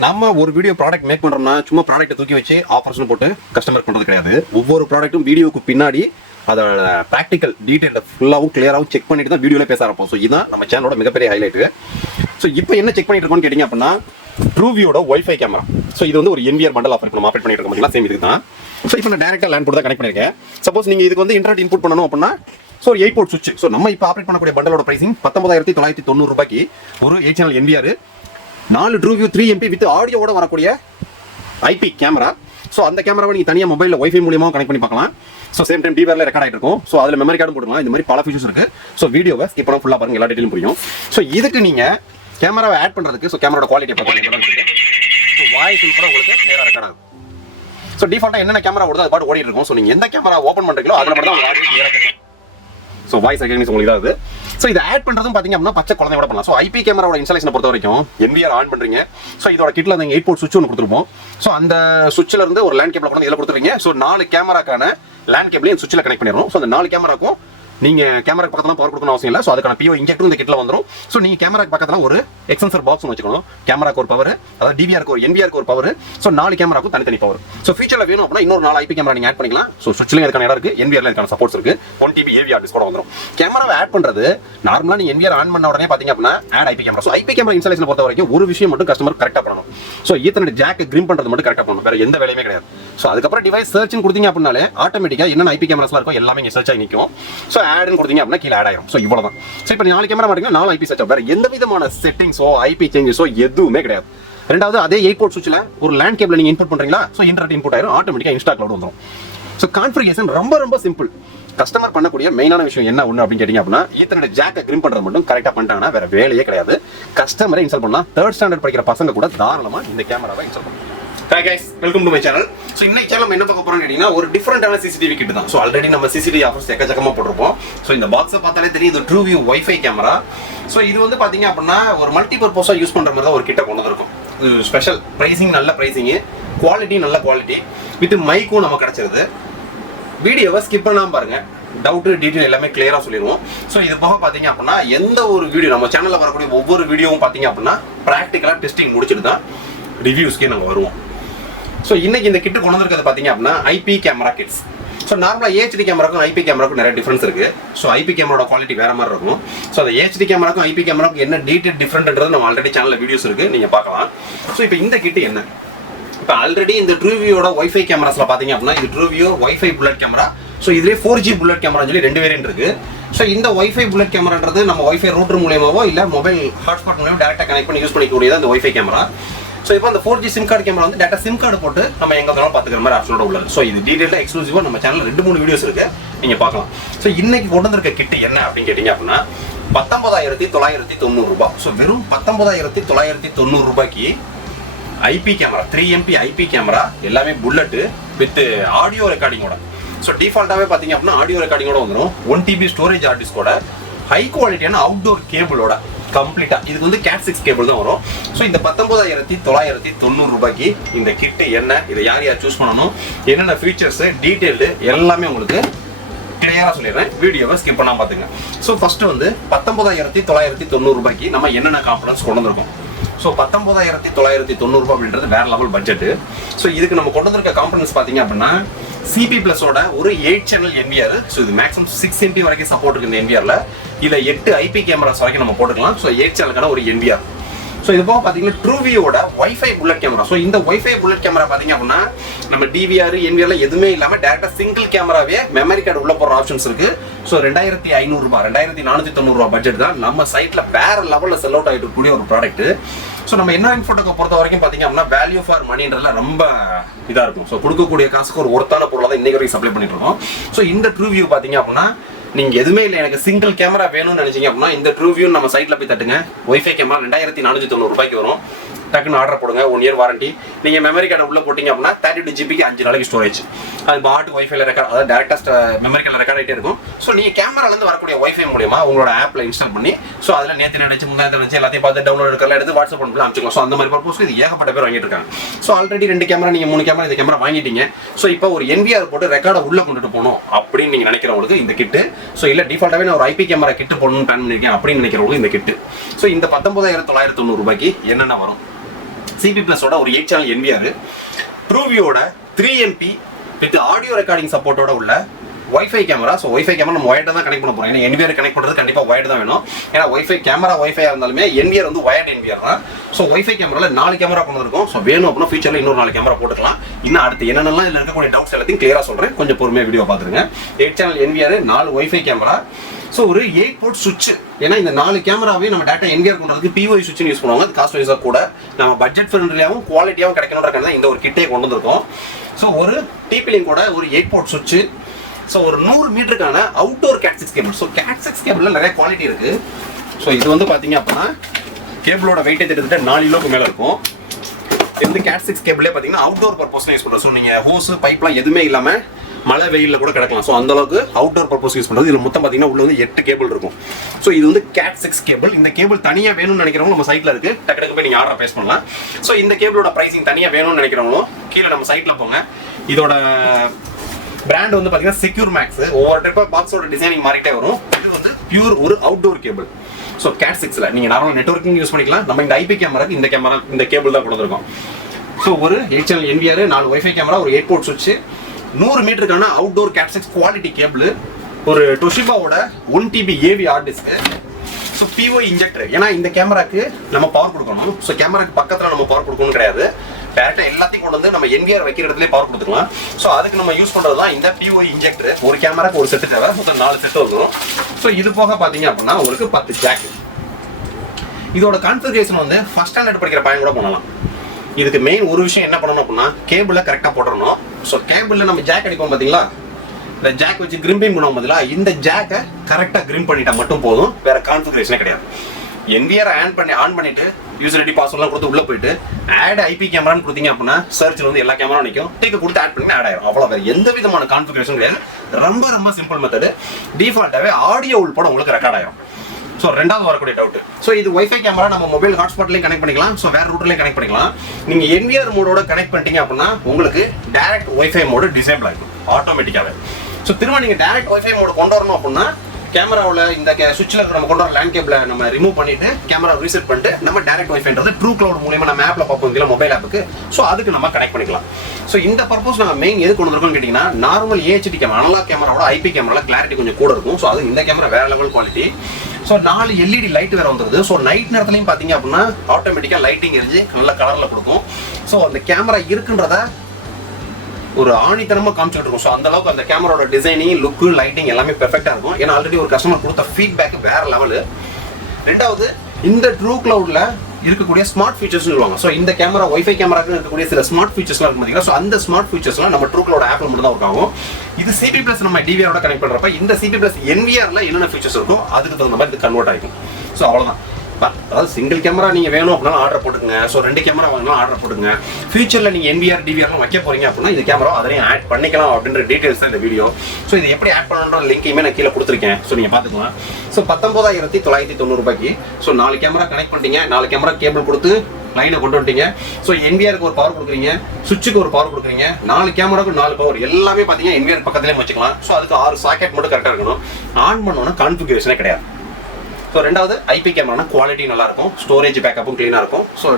நம்ம ஒரு video product make பண்றோம்னா சும்மா ப்ராடக்ட்டை தூக்கி வச்சு ஆஃபர்ஸ்னு போட்டு கஸ்டமர் பண்றது கிடையாது. ஒவ்வொரு ப்ராடக்ட்டும் வீடியோக்கு பின்னாடி அதோட ப்ராக்டிக்கல் டீடைல் ஃபுல்லாகவும் கிளியராகவும் செக் பண்ணிட்டு தான் வீடியோல பேச ஆரம்பிப்போம். ஸோ இதுதான் நம்ம சேனலோட மிகப்பெரிய ஹைலைட்டு. ஸோ இப்போ என்ன செக் பண்ணிட்டு இருக்கோம்னு கேட்டிங்க அப்படின்னா ட்ரூவியோட வைஃபை கேமரா. ஸோ இது வந்து ஒரு NVR பண்டல் ஆஃபர் நம்ம ஆப்ரேட் பண்ணிட்டு இருக்கோம். சேம் இதுக்கு தான். ஸோ இப்போ நான் டேரக்டாக லேண்ட் போட்டு தான் கனெக்ட் பண்ணியிருக்கேன். சப்போஸ் நீங்கள் இதுக்கு வந்து இன்டர்நெட் இன்புட் பண்ணணும் அப்படின்னா ஸோ ஒரு 8 போர்ட் சுவிட்ச். ஸோ நம்ம இப்போ ஆப்ரேட் பண்ணக்கூடிய பண்டலோட பிரைசிங் 19,990 ரூபாய்க்கு ஒரு 8 channel NVR 4 Trueview 3MP with ஆடியோவோட வரக்கூடிய IP கேமரா. ஸோ அந்த கேமராவை நீங்கள் தனியாக மொபைலில் வைஃபை மூலியமாக கனெக்ட் பண்ணி பார்க்கலாம். ஸோ சேம் டைம் டிவிஆரில் ரெக்கார்ட் ஆகிட்டு இருக்கும். ஸோ அதில் மெமரி கார்டும் போட்டுக்கலாம். இந்த மாதிரி பல ஃபீச்சர்ஸ் இருக்குது. ஸோ வீடியோவை ஸ்கிப் பண்ண ஃபுல்லாக பாருங்கள், எல்லா டீட்டெயிலும் புரியும். ஸோ இதுக்கு நீங்கள் கேமராவை ஆட் பண்ணுறதுக்கு ஸோ கேமராவோட குவாலிட்டி பார்த்துக்கலாம். ஸோ வாய்ஸ் கூட உங்களுக்கு நேராக ரெக்கார்ட் ஆகும். ஸோ டிஃபால்ட்டாக என்னென்ன கேமரா ஓடுதோ அது பாட்டு ஓடிட்டு இருக்கும். ஸோ நீங்கள் எந்த கேமரா ஓப்பன் பண்ணுறீங்களோ அதில் மட்டும் தான் ஆடியோ கிளியராக கேட்கும். ஸோ வாய்ஸ் ரெகக்னிஷன் உங்களுக்கு தான் அது. ஸோ இதை ஆட் பண்ணுறதும் பார்த்தீங்க அப்படின்னா பச்சை குழந்தையோட பண்ணலாம். ஸோ IP கேமராவோட இன்ஸ்டாலேஷனை பொறுத்த வரைக்கும் NVR ஆன் பண்ணுறீங்க. ஸோ இதோட கிட்டில் அந்த 8 போர்ட் சுவிட்ச் ஒன்று கொடுத்துருப்போம். ஸோ அந்த சுவிட்சில் இருந்து ஒரு லேண்ட் கேபிள் கொண்டு இதில் கொடுத்துருவீங்க. ஸோ 4 கேமராக்கான லேண்ட் கேபிளையும் சுவிட்சில் கனெக்ட் பண்ணிடணும். ஸோ அந்த 4 கேமராக்கும் நீங்கள் கேமராக்கு பக்கத்தில் பவர் கொடுக்கணும் அவசியம் இல்லை. ஸோ அதுக்கான PO இன்ஜெக்டரும் இந்த கிட்டில் வந்துடும். ஸோ நீங்கள் கேமராக்கு பக்கத்தில் ஒரு எக்ஸ்டென்சர் பாக்ஸ் வச்சுக்கணும். கேமராக்கு ஒரு பவர், அதாவது DVRக்கு ஒரு NVRக்கு ஒரு பவர். ஸோ 4 கேமராக்கும் தனித்தனி பவர். ஸோ ஃபியூச்சரில் வேணும் அப்படின்னா இன்னொரு 4 IP கேமரா நீங்கள் ஆட் பண்ணிக்கலாம். ஸோ சுவிட்சில் இதுக்கான இடம் இருக்குது, NVRல இதுக்கான சப்போர்ட்ஸ் இருக்குது. 1 TB AV ஹார்ட் டிஸ்க் கூட வந்துடும். கேமராவை ஆட் பண்ணுறது நார்மலாக நீங்கள் NVR ஆன் பண்ண உடனே பார்த்தீங்க அப்படின்னா add IP camera. So IP camera installation பொறுத்த வரைக்கும் ஒரு விஷயம் மட்டும் கஸ்டமர் கரெக்டாக பண்ணணும். ஸோ ஈத்தர்நெட் ஜாக் கிரிம் பண்ணுறது மட்டும் கரெக்டாக பண்ணணும். வேறு எந்த வேலையுமே கிடையாது. ஸோ அதுக்கப்புறம் டிவைஸ் சர்ச்னு கொடுத்தீங்க அப்படின்னாலே ஆட்டோமேட்டிக்காக என்னென்ன IP கேமராஸ்லாம் இருக்கும் எல்லாமே இங்கே சர்ச் ஆகி நிற்கும். ஸோ ஆட்னு கொடுத்தீங்க அப்படின்னா ஆட் ஆயிரும். சோ இவ்வளவுதான். சோ இப்போ 4 கேமரா மாட்டீங்கன்னா 4 IP செட்டப். வேற எந்த விதமான செட்டிங்ஸோ IP சேஞ்சஸோ எதுவுமே கிடையாது. ரெண்டாவது அதே 8 போர்ட் சுவிட்ச்ல ஒரு லேண்ட் கேபிள் நீங்க இன்புட் பண்றீங்களா, சோ இன்டர்நெட் இன்புட் ஆயிரும், ஆட்டோமேட்டிக்கா இன்ஸ்டா கிளவுட் வந்துரும். சோ கான்ஃபிகரேஷன் ரொம்ப சிம்பிள். கஸ்டமர் பண்ணக்கூடிய மெயினான விஷயம் என்ன ஒண்ணு அப்படின்னு கேட்டீங்க அப்படின்னா ஈத்தர்நெட் ஜாக்கை கிரிம் பண்றது மட்டும் கரெக்டா பண்ணிட்டாங்கன்னா வேற வேலையே கிடையாது. கஸ்டமரை இன்ஸ்டால் பண்ணலாம். 3rd ஸ்டாண்டர்ட் படிக்கிற பசங்க கூட தாராளமா இந்த கேமராவை இன்ஸ்டால் பண்ணலாம். Hi guys, welcome to my channel. So இன்னைக்கு சேனல் நம்ம என்ன பார்க்க போறோம்னு கேட்டீங்கன்னா ஒரு டிஃபரெண்டான CCTV கிட் தான். ஸோ ஆல்ரெடி நம்ம CCTV ஆஃபர்ஸ் எக்கச்சக்கமா போட்டிருப்போம். ஸோ இந்த பாக்ஸை பார்த்தாலே தெரியும், இது Trueview வைஃபை கேமரா. ஸோ இது வந்து பாத்தீங்க அப்படின்னா ஒரு மல்டி பர்பஸா யூஸ் பண்ற மாதிரி தான் ஒரு கிட்ட கொண்டு வந்திருக்கும். ஸ்பெஷல் பிரைசிங், நல்ல பிரைசிங், குவாலிட்டி நல்ல குவாலிட்டி, வித் மைக்கும் நமக்கு கிடைச்சிருது. வீடியோவை ஸ்கிப் பண்ணாம பாருங்க, டவுட் டீட்டெயில் எல்லாமே கிளியரா சொல்லிடுவோம். ஸோ இது போக பாத்தீங்க அப்படின்னா எந்த ஒரு வீடியோ நம்ம சேனல்ல வரக்கூடிய ஒவ்வொரு வீடியோவும் பாத்தீங்க அப்படின்னா ப்ராக்டிக்கலா டெஸ்டிங் முடிச்சுட்டு தான் ரிவ்யூஸ்க்கே நம்ம வருவோம். ஸோ இன்னைக்கு இந்த கிட்டு கொண்டு வந்திருக்கிறது பார்த்தீங்க அப்படின்னா IP கேமரா கிட்ஸ். ஸோ நார்மலாக HD கேமராக்கும் IP கேமராக்கும் நிறைய டிஃபரன்ஸ் இருக்கு. ஸோ IP கேமராவோட குவாலிட்டி வேற மாதிரி இருக்கும். ஸோ அந்த HD கேமராக்கும் IP கேமராக்கும் என்ன டீட்டெயில் டிஃபரெண்ட்ன்றது நம்ம ஆல்ரெடி சேனலில் வீடியோஸ் இருக்கு, நீங்க பார்க்கலாம். ஸோ இப்போ இந்த கிட்டு என்ன, இப்போ ஆல்ரெடி இந்த Trueview வைஃபை கேமராஸ்ல பார்த்தீங்க அப்படின்னா இது Trueview wifi bullet camera. So இதுலேயே 4G புல்லட் கேமரா சொல்லி 2 வேரியன்ட் இருக்கு. ஸோ இந்த வைஃபை புல்லட் கேமரான்றது நம்ம வைஃபை ரூட்டர் மூலியமாவோ இல்லை மொபைல் ஹாட்ஸ்பாட் மூலியமாக டேரக்டாக கனெக்ட் பண்ணி யூஸ் பண்ணிக்கூடியது அந்த வைஃபை கேமரா. ஸோ இப்போ அந்த 4G சிம் கார்டு கேமரா வந்து டேட்டா சிம் கார்டு போட்டு நம்ம எங்கே இருந்தாலும் பார்த்துக்கிற மாதிரி ஆப்ஷனோட உள்ளது. ஸோ இது டீட்டெயிலாக எக்ஸ்க்ளூசிவாக நம்ம சேனலில் 2-3 வீடியோஸ் இருக்கு, நீங்கள் பார்க்கலாம். ஸோ இன்னைக்கு கொண்டு வந்திருக்க கிட்டு என்ன அப்படின்னு கேட்டிங்க அப்படின்னா 19,990 ரூபாய். ஸோ வெறும் 19,990 ரூபாய்க்கு IP camera, 3MP IP camera, எல்லாமே புல்லட்டு வித் ஆடியோ ரெக்கார்டிங்கோட. ஸோ டிஃபால்ட்டாகவே பார்த்தீங்க அப்படின்னா ஆடியோ ரெக்கார்டிங்கோட வந்துடும். 1 TB ஸ்டோரேஜ் ஹார்ட் டிஸ்கோட, ஹை குவாலிட்டியான அவுட்டோர் கேபிளோட கம்ப்ளீட்டா. இதுக்கு வந்து Cat 6 கேபிள் தான் வரும். ஸோ இந்த 19,990 ரூபாய்க்கு இந்த கிட்டு என்ன, இதை யார் சூஸ் பண்ணணும், என்னென்ன ஃபீச்சர்ஸ், டீட்டெயில் எல்லாமே உங்களுக்கு கிளியரா சொல்லிடுறேன். வீடியோவை ஸ்கிப் பண்ணாம பாத்துங்க. ஸோ ஃபர்ஸ்ட் வந்து 19,990 ரூபாய்க்கு நம்ம என்னென்ன காம்பனன்ட்ஸ் கொண்டு வந்திருக்கோம். ஸோ 19,990 ரூபாய் அப்படின்றது வேற லெவல் பட்ஜெட். ஸோ இதுக்கு நம்ம கொண்டு வந்திருக்க காம்பனன்ட்ஸ் பார்த்தீங்க அப்படின்னா CP பிளஸோட ஒரு 8 சேனல் NVR. ஸோ இது மேக்ஸிமம் 6MP வரைக்கும் சப்போர்ட் இருக்கு இந்த NVRல. இல்ல 8 IP கேமராஸ் வரைக்கும் நம்ம போட்டுக்கலாம். ஸோ 8 சேனலுக்கான ஒரு NVR. ஸோ இது போக பார்த்தீங்கன்னா Trueview wifi bullet camera. So இந்த வைஃபை புல்லட் கேமரா பார்த்தீங்க அப்படின்னா நம்ம DVR NVRல எதுவுமே இல்லாம டேரக்டா சிங்கிள் கேமராவே மெமரி கார்டு உள்ள போற ஆப்ஷன்ஸ் இருக்கு. ஸோ 2,500 ரூபாய், 2,490 ரூபாய் பட்ஜெட் தான் நம்ம சைட்ல வேற லெவல்ல செல் அவுட் ஆகிட்டு இருக்கக்கூடிய ஒரு ப்ராடக்ட். ஸோ நம்ம என்ன ஃபோட்டோக்கு பொறுத்த வரைக்கும் பார்த்தீங்க அப்படின்னா வேல்யூ ஃபார் மணின்றதுல ரொம்ப இதாக இருக்கும். ஸோ கொடுக்கக்கூடிய காசுக்கு ஒரு ஒருத்தான பொருளை தான் இன்னைக்கு வரைக்கும் சப்ளை பண்ணிட்டு இருக்கோம். ஸோ இந்த Trueview பார்த்தீங்க அப்படின்னா நீங்க எதுவுமே இல்லை எனக்கு சிங்கிள் கேமரா வேணும்னு நினைச்சீங்க அப்படின்னா இந்த Trueview நம்ம சைட்ல போய் தட்டுங்க. வைஃபை கேமரா 2,490 ரூபாய்க்கு வரும். டக்குன்னு ஆர்டர் போடுங்க, 1 இயர் வாரண்டி. நீங்க மெமரி கார்டு உள்ள போட்டீங்க அப்படின்னா 32 GB 5 நாளைக்கு ஸ்டோரேஜ். அது பாட்டு வைஃபைல ரெக்கார்ட், அதாவது டேரக்டா மெமரி கார்டில் ரெக்கார்ட் ஆகிட்டே இருக்கும். ஸோ நீங்க கேமரால இருந்து வரக்கூடிய வைஃபை மூலியமா உங்களோட ஆப்ல இன்ஸ்டால் பண்ணி ஸோ அதில் நேற்று நினைச்சு முந்தாயத்தை நினைச்சு எல்லாத்தையும் பார்த்து டவுன்லோட் எடுக்கலாம், எடுத்து வாட்ஸ்அப் பண்ணி அனுப்பிச்சுக்கலாம். ஸோ அந்த மாதிரி பர்பஸ்க்கு இது ஏகப்பட்ட பேர் வாங்கிட்டு இருக்காங்க. ஸோ ஆல்ரெடி 2 கேமரா, நீங்க 3 கேமரா, இந்த கேமரா வாங்கிட்டீங்க. ஸோ இப்போ ஒரு NVR போட்டு ரெக்கார்டை உள்ள கொண்டுட்டு போகணும் அப்படின்னு நீங்க நினைக்கிறவங்களுக்கு இந்த கிட்டு. ஸோ இல்லை டிஃபால்ட்டாகவே நான் ஒரு IP கேமரா கிட்டு போடணும்னு பிளான் பண்ணிருக்கேன் அப்படின்னு நினைக்கிறவங்களுக்கு இந்த கிட்டு. ஸோ இந்த 19,990 ரூபாய்க்கு என்னென்ன வரும். சிபி பிளஸோட ஒரு 8 சேனல் NVR, ட்ரூவியோட 3MP வித் ஆடியோ ரெக்கார்டிங் சப்போர்ட்டோட உள்ள wifi camera. So wifi camera நம்ம ஒயர்டை தான் கனெக்ட் பண்ண போகிறோம். ஏன்னா NVR கனெக்ட் பண்ணுறது கண்டிப்பாக ஒயர்டு தான் வேணும். ஏன்னா வைஃபை கேமரா வைஃபை இருந்தாலுமே NVR வந்து ஒயர்டு NVR தான். ஸோ வைஃபை கேமராவில் 4 கேமரா கொண்டு இருக்கும். ஸோ வேணும் அப்படின்னா ஃபியூச்சரில் இன்னொரு 4 கேமரா போட்டுக்கலாம். இன்னும் அடுத்து என்னென்னலாம் இதில் இருக்கக்கூடிய டவுட்ஸ் எல்லாத்தையும் கிளியராக சொல்கிறேன், கொஞ்சம் பொறுமையாக வீடியோ பார்த்துருங்க. 8 channel NVR, 4 wifi camera, so ஒரு 8 போர்ட் சுவிட்ச். ஏன்னா இந்த 4 கேமராவே நம்ம டேட்டா NVR பண்ணுறதுக்கு POI சுவிட்ச் யூஸ் பண்ணுவாங்க. அது காஸ்ட் வைஸாக கூட நம்ம பட்ஜெட் ஃப்ரெண்ட்லியாகவும் குவாலிட்டியாகவும் கிடைக்கணுன்றக்காக இந்த ஒரு கிட்டே கொண்டு வந்திருக்கோம். ஸோ ஒரு TP-Link கூட ஒரு 8 போர்ட் சுவிட்ச். ஸோ ஒரு 100 மீட்டருக்கான outdoor CAT6 cable. So CAT6 கேபிளில் நிறைய குவாலிட்டி இருக்குது. ஸோ இது வந்து பார்த்தீங்க அப்படின்னா கேபிளோட வெயிட்டே கிட்டத்தட்ட 4 கிலோக்கு மேலே இருக்கும். இந்த CAT6 கேபிளே பார்த்தீங்கன்னா அவுட்டோர் பர்பஸ்லாம் யூஸ் பண்ணுறோம். ஸோ நீங்கள் ஹோஸ் பைப்லாம் எதுவுமே இல்லாமல் மழை வெயிலில் கூட கிடக்கலாம். ஸோ அந்தளவுக்கு அவுட்டோர் பர்பஸ் யூஸ் பண்ணுறது. இதில் மொத்தம் பார்த்தீங்கன்னா உள்ள வந்து 8 கேபிள் இருக்கும். ஸோ இது வந்து CAT6 கேபிள். இந்த கேபிள் தனியாக வேணும்னு நினைக்கிறவங்க நம்ம சைட்டில் இருக்குது, டக்கு போய் நீங்கள் ஆர்டர் பேஸ் பண்ணலாம். ஸோ இந்த கேபிளோட ப்ரைஸிங் தனியாக வேணும்னு நினைக்கிறவங்களும் கீழே நம்ம சைட்டில் போங்க. இதோட பிராண்ட் வந்து பார்த்தீங்கன்னா செக்யூர் மேக்ஸ். ஒவ்வொரு டைப்பாக பாக்ஸோட டிசைனிங் மாறிட்டே வரும். இது வந்து பியூர் ஒரு அவுட்டோர் கேபிள். ஸோ CAT6ல நீங்கள் நார்மல் நெட்வொர்க்கிங் யூஸ் பண்ணிக்கலாம். நம்ம இந்த IP கேமராக்கு இந்த கேபிள் தான் கொடுத்துருக்கோம். ஸோ ஒரு 8 சேனல் NVR, 4 வைஃபை கேமரா, ஒரு 8 போர்ட் சுவிட்ச், 100 மீட்டருக்கான அவுட்டோர் CAT6 குவாலிட்டி கேபிள், ஒரு டொஷிபாவோட 1 TB AV hard disk. So POI injector. ஏன்னா இந்த கேமராக்கு நம்ம பவர் கொடுக்கணும். ஸோ கேமராக்கு பக்கத்தில் நம்ம பவர் கொடுக்கணும் கிடையாது, டேரக்டாக எல்லாத்தையும் கொண்டு வந்து நம்ம NVR வைக்கிற இடத்துல பவர் கொடுத்துக்கலாம். ஸோ அதுக்கு நம்ம யூஸ் பண்ணுறது தான் இந்த POI இன்ஜெக்டர். ஒரு கேமராக்கு ஒரு செட்டு தேவை, மொத்தம் 4 செட்டு வந்துடும். ஸோ இது போக பார்த்தீங்க அப்படின்னா உங்களுக்கு 10 ஜாக். இதோட கான்ஃபிகரேஷன் வந்து ஃபர்ஸ்ட் ஸ்டாண்டர்ட் படிக்கிற பையன் கூட பண்ணலாம். இதுக்கு மெயின் ஒரு விஷயம் என்ன பண்ணணும் அப்படின்னா கேபிளை கரெக்டாக போட்டுடணும். ஸோ கேபிளில் நம்ம ஜாக் அடிப்போம் பார்த்தீங்களா, இந்த ஜாக் வச்சு கிரிம்பிங் பண்ணுவோம் பார்த்தீங்களா, இந்த ஜாக்கை கரெக்டாக கிரிம் பண்ணிட்டா மட்டும் போதும், வேற கான்ஃபிகரேஷனே கிடையாது. NVR ஆன் பண்ணிட்டு யூசர் பாஸ்வேர்ட்லாம் கொடுத்து உள்ள போயிட்டு ஆட் IP கேமரான்னு கொடுத்தீங்க அப்படின்னா சர்ச்சில் வந்து எல்லா கேமரா நிற்கும். டிக்கெட் கொடுத்து ஆட் பண்ணி ஆட் ஆயிரும். அவ்வளோ வேறு எந்த விதமான கான்ஃபிகரேஷன் கிடையாது. ரொம்ப சிம்பிள் மெத்தடு. டிஃபால்ட்டாகவே ஆடியோ உள்பட உங்களுக்கு ரெக்கார்ட் ஆயிரும். ஸோ ரெண்டாவது வரக்கூடிய டவுட், ஸோ இது வைஃபை கேமரா நம்ம மொபைல் ஹாட்ஸ்பாட்லையும் கனெக்ட் பண்ணிக்கலாம். ஸோ வேற ரூட்லையும் கனெக்ட் பண்ணிக்கலாம். நீங்கள் NVR மோடோட கனெக்ட் பண்ணிட்டீங்க அப்படின்னா உங்களுக்கு டைரக்ட் வைஃபை மோடு டிசேபிள் ஆகிடும் ஆட்டோமேட்டிக்காகவே. ஸோ திரும்ப நீங்கள் டைரக்ட் வைஃபை மோடு கொண்டு வரணும் அப்படின்னா கேமராவில் இந்த சுவிட்சில் நம்ம கொண்டு வர லேண்ட் கேபிளை நம்ம ரிமூவ் பண்ணிட்டு கேமரா ரீசெட் பண்ணிட்டு நம்ம டைரக்ட் வைஃபைன்றது ட்ரூ கிளவுட் மூலமா நம்ம ஆப்பில் பார்ப்போம் இல்லை மொபைல் ஆப்புக்கு. ஸோ அதுக்கு நம்ம கனெக்ட் பண்ணிக்கலாம். ஸோ இந்த பர்பஸ் நம்ம மெயின் எது கொண்டு வந்திருக்கோம்னு கேட்டிங்கன்னா நார்மல் AHD கேமரா அனலாக் கேமராவோட IP கேமராவில் கிளாரிட்டி கொஞ்சம் கூட இருக்கும். ஸோ அது இந்த கேமரா வேற level quality. So 4 LED light வேற வந்துருது. ஸோ நைட் நேரத்துலையும் பார்த்தீங்க அப்படின்னா ஆட்டோமேட்டிக்காக லைட்டிங் எரிஞ்சு நல்ல கலரில் கொடுக்கும். ஸோ அந்த கேமரா இருக்குன்றத ஒரு ஆணித்தனமாக காமிச்சிட்டு இருக்கும். ஸோ அந்த அளவுக்கு அந்த கேமராவோட டிசைனிங், லுக்கு, லைட்டிங் எல்லாமே பெர்ஃபெக்டாக இருக்கும். ஏன்னா ஆல்ரெடி ஒரு கஸ்டமர் கொடுத்த ஃபீட்பேக் வேற லெவலு. ரெண்டாவது இந்த ட்ரூ கிளவுட்ல இருக்கக்கூடிய ஸ்மார்ட் ஃபீச்சர்ஸ் சொல்லுவாங்க. ஸோ இந்த கேமரா வைஃபை கேமராக்கு இருக்கக்கூடிய சில ஸ்மார்ட் ஃபீச்சர்ஸ்லாம் இருக்கும் பார்த்தீங்கன்னா, ஸோ அந்த ஸ்மார்ட் ஃபீச்சர்ஸ்லாம் நம்ம ட்ரூ கிளவுட் ஆப்பில் மட்டும் தான் ஒர்க் ஆகும். இது CP+ நம்ம DVR கனெக்ட் பண்ணுறப்ப இந்த CP+ NVRல என்னென்ன ஃபீச்சர்ஸ் இருக்கும் அதுக்கு தகுந்த மாதிரி இது கன்வெர்ட் ஆகிக்கும். ஸோ அவ்வளோதான். அதாவது சிங்கிள் கேமரா நீங்கள் வேணும் அப்படின்னா ஆர்டர் போட்டுக்கங்க. ஸோ 2 கேமரா வாங்கினாலும் ஆர்டர் போட்டுங்க. ஃபியூச்சரில் நீங்கள் NVR DVRலாம் வைக்க போறீங்க அப்படின்னா இந்த கேமரா அதையும் ஆட் பண்ணிக்கலாம் அப்படின்ற டீடைல்ஸ் தான் இந்த வீடியோ. ஸோ இது எப்படி ஆட் பண்ணணுன்ற லிங்கையுமே நான் கீழே கொடுத்துருக்கேன். ஸோ நீங்கள் பார்த்துக்கலாம். ஸோ 19,990 ரூபாய்க்கு ஸோ 4 கேமரா கனெக்ட் பண்ணிட்டீங்க, 4 கேமரா கேபிள் கொடுத்து லைனை கொண்டு வந்துட்டீங்க. ஸோ NVRக்கு ஒரு பவர் கொடுக்குறீங்க, சுவிட்சுக்கு ஒரு பவர் கொடுக்குறீங்க, 4 கேமராவுக்கு 4 பவர் எல்லாமே பார்த்தீங்கன்னா NVR பக்கத்துலேயே வச்சுக்கலாம். ஸோ அதுக்கு 6 சாக்கெட் மட்டும் கரெக்டாக இருக்கணும். ஆன் பண்ணோன்னா கான்ஃபிகரேஷனே கிடையாது. ஸோ ரெண்டாவது IP கேமரானா குவாலிட்டி நல்லா இருக்கும், ஸ்டோரேஜ் பேக்கப்பும் க்ளீனாக இருக்கும். ஸோ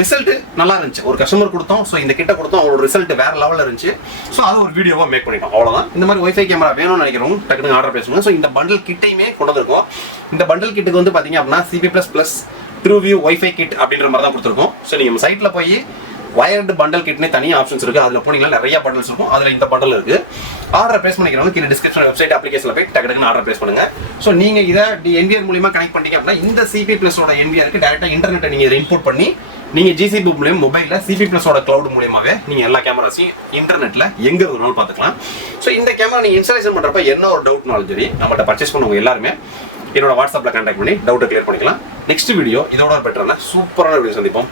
ரிசல்ட் நல்லா இருந்துச்சு. ஒரு கஸ்டமர் கொடுத்தோம், ஸோ இந்த கிட்ட கொடுத்தோம், அவங்களோட ரிசல்ட் வேற லெவலில் இருந்துச்சு. ஸோ அது ஒரு வீடியோவாக மேக் பண்ணிட்டோம். அவ்வளோதான். இந்த மாதிரி வைஃபை கேமரா வேணும்னு நினைக்கிறவங்க டக்குனு ஆர்டர் பேசுங்க. ஸோ இந்த பண்டல் கிட்டையுமே கொண்டு வந்திருக்கோம். இந்த பண்டல் கிட்டுக்கு வந்து பார்த்தீங்க அப்படின்னா CP++ Trueview வைஃபை கிட் அப்படின்ற மாதிரி தான் கொடுத்துருக்கோம். ஸோ நீங்கள் சைட்டில் போய் வயர்டு பண்டல் கிட்னே தனியாக ஆப்ஷன்ஸ் இருக்குது. அதில் போனீங்கன்னா நிறைய பண்டல்ஸ் இருக்கும். அதில் இந்த பண்டல் இருக்குது. ஆர்டர் பேஸ் பண்ணிக்கிறவங்க கீழே டிஸ்கிரிப்ஷன் வெப்சைட் அப்ளிகேஷனில் போய் டக்குனு ஆர்டர் பேஸ் பண்ணுங்கள். ஸோ நீங்கள் இதை NVR மூலியமாக கனெக்ட் பண்ணிட்டீங்க அப்படின்னா இந்த CP+ஓட NVRக்கு டேரெக்டாக இன்டர்நெட்டை நீங்கள் இதை இன்புட் பண்ணி நீங்கள் GCP மூலியம் மொபைலில் CP+ஓட கிளவுட் மூலியமாகவே நீங்கள் எல்லா கேமராஸையும் இன்டர்நெட்டில் எங்கே வேணாலும் பார்த்துக்கலாம். ஸோ இந்த கேமரா நீங்கள் இன்ஸ்டாலேஷன் பண்ணுறப்ப என்ன ஒரு டவுட்னாலும் சரி நம்மகிட்ட பர்ச்சேஸ் பண்ணுவோம் எல்லாருமே என்னோட வாட்ஸ்அப்பில் கான்டாக்ட் பண்ணி டவுட்டை கிளியர் பண்ணிக்கலாம். நெக்ஸ்ட் வீடியோ இதோட பெட்டரான சூப்பரான வீடியோ சந்திப்போம்.